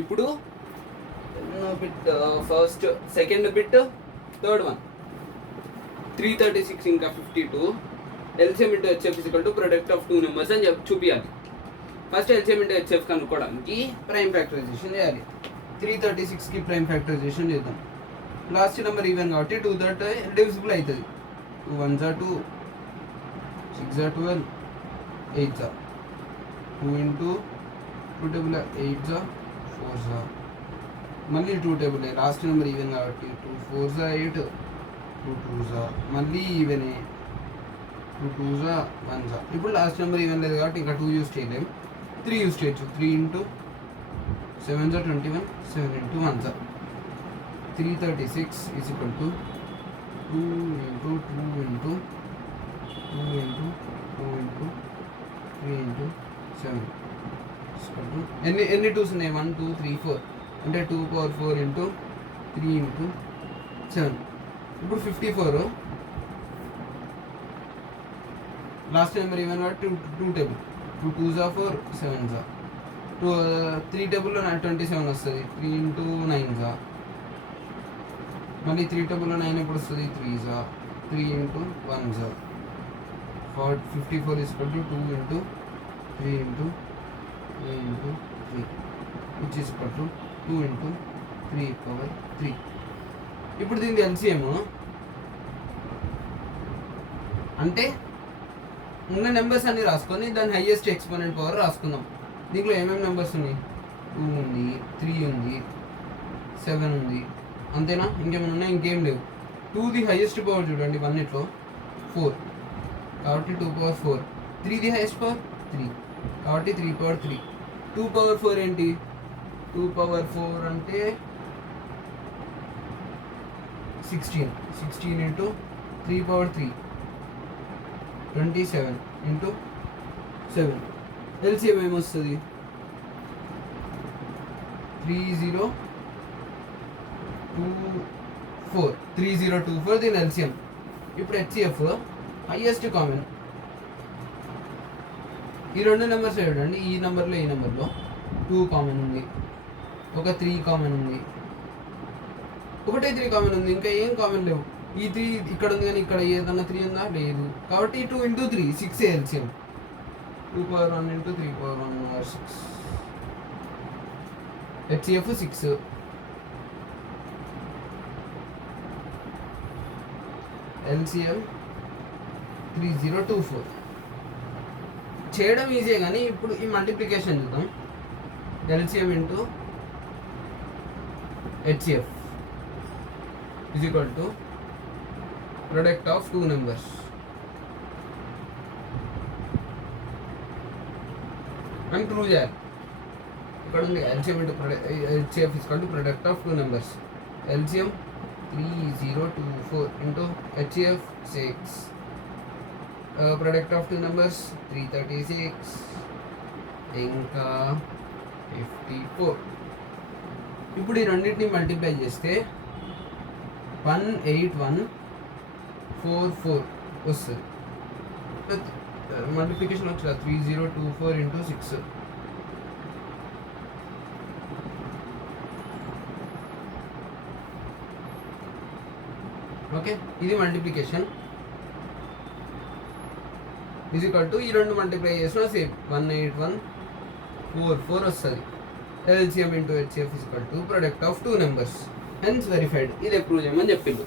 ఇప్పుడు bit first second bit third one 336 ఇంకా 52 LCM into HF is equal to product of two numbers అని చూపించాలి. First LCM into HF కనుక్కోవడానికి prime factorisation చేయాలి. 336కి prime factorisation చేద్దాం. Last number even కాబట్టి 2 divisible అవుతుంది. 2 1 2 6 12 8 2 ఇంటూ 2 టేబుల్ 8 4 మళ్ళీ 2 టేబుల్ లాస్ట్ నెంబర్ ఈవెన్ కాబట్టి 2 4 8 2 2 మళ్ళీ ఈవెనే 2 2 1 ఇప్పుడు లాస్ట్ నెంబర్ ఈవెన్ లేదు కాబట్టి ఇంకా 2 యూస్ చేయలేము, 3 యూస్ చేయొచ్చు. 3 into 7 21 7 into 1 336 is equal to 2 into 2 into 2 into 2 into 3 into 7 ఎన్ని టూస్ ఉన్నాయి? 1 2 3 4 అంటే 2 power 4 ఇంటూ 3 ఇంటూ 7. ఇప్పుడు 54 లాస్ట్ నెంబర్ ఈవెన్ కాబట్టి 2 టేబుల్ 2 2 4 7 3 టేబుల్లో 27 వస్తుంది. 3 ఇంటూ 9 మళ్ళీ 3 టేబుల్లో 9 ఎప్పుడు వస్తుంది? 3 3 into 1 54 is equal to 2 into 3 into 3 into 3 which is equal to 2 into 3 power 3. ఇప్పుడు దీనికి ఎల్సిఎం అంటే ఉన్న నెంబర్స్ అన్ని రాసుకొని దాని హైయెస్ట్ ఎక్స్పోనెంట్ పవర్ రాసుకుందాం. దీంట్లో ఏమేమి నెంబర్స్ ఉన్నాయి? 2 ఉంది, 3 ఉంది, 7 ఉంది, అంతేనా? ఇంకేమైనా ఉన్నాయి? ఇంకేం లేవు. 2ది హైయెస్ట్ పవర్ చూడండి, 1 4 కాబట్టి 2 power 4. 3ది హైయెస్ట్ పవర్ 3 కాబట్టి 3 power 3. 2 power 4 ఏంటి? 2 power 4 అంటే 16 ఇంటూ 3 power 3 27 ఇంటూ 7. ఎల్సిఎం ఏమొస్తుంది? 3024 దీని ఎల్సిఎం. ఇప్పుడు హెచ్సిఎఫ్ హైయెస్ట్ కామన్ ఈ రెండు నెంబర్స్ చూడండి. ఈ నెంబర్లో 2 కామన్ ఉంది, ఒక 3 కామన్ ఉంది, ఒకటే 3 కామన్ ఉంది, ఇంకా ఏం కామన్ లేవు. ఈ 3 ఇక్కడ ఉంది కానీ ఇక్కడ ఏదన్నా 3 ఉందా? లేదు. కాబట్టి 2 into 3 6 LCM. 2 power 1 into 3 power 1 over 6. HCF 6. LCM 3024. చేయడం ఈజీ కానీ ఇప్పుడు ఈ మల్టిప్లికేషన్ చూద్దాం. LCM into HCF is equal to product of two numbers. అని ప్రూవ్ చేయాలి. ఇక్కడ ఉంది LCM into HCF is equal to product of two numbers. LCM 3024 into HCF 6. Product of two numbers 336 ఇంకా 54. ఇప్పుడు ఈ రెండింటిని మల్టిప్లై చేస్తే 18144 వస్తుంది. మల్టిప్లికేషన్ వచ్చి 3024 ఇంటూ 6. ఓకే, ఇది మల్టిప్లికేషన్ ఈజ్ ఈక్వల్ టు ఈ రెండు మల్టిప్లై చేసినా సేమ్ 18144 వస్తుంది. LCM into HCF is equal to product of two numbers. Hence verified. ఇదే ప్రూవ్ చేయమని చెప్పిండు.